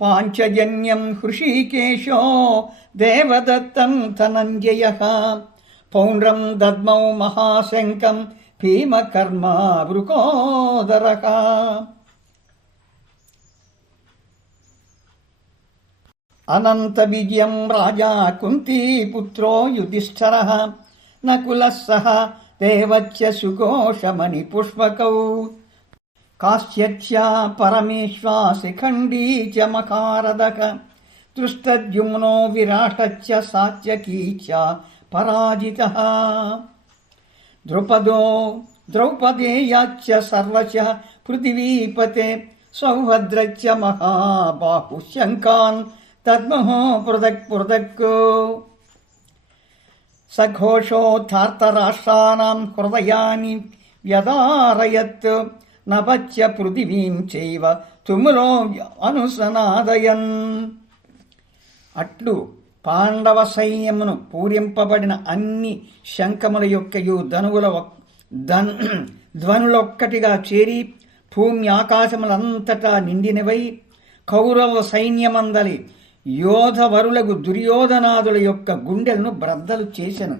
పాంచజన్యం హృషీకేశో దేవదత్తం ధనంజయః పౌండ్రం దద్మౌ మహాశంకం భీమకర్మ వృకోదరః. అనంత విజయం రాజా కుంతీపుత్రో యుధిష్ఠిరః నకులః సహ దేవచ్చ సుఘోషమణి పుష్పకౌ కాశ్యత్య పరమేశ్వా శిఖండీ చ మకారదః దృష్టద్యుమ్నో విరాటచ్చ సాత్యకీ చ పరాజితః. ద్రౌపదేయాచ్చ సర్వశః పృథివీపతే సౌభద్రచ్చ మహాబాహు శంకాన్ తద్మహో పృథక్ పృథక్. సఘోషోద్ధార్తరాష్ట్రాణాం హృదయాని వ్యదారయత్ నభచ్చ పృథివీం చైవ తుములో అనుసనాదయన్. అట్లు పాండవ సైన్యమును పూరింపబడిన అన్ని శంఖముల యొక్కయు ధ్వనులొక్కటిగా చేరి భూమి ఆకాశములంతటా నిండినవై కౌరవ సైన్యమందలి యోధవరులకు దుర్యోధనాదుల యొక్క గుండెలను బ్రద్దలు చేసెను.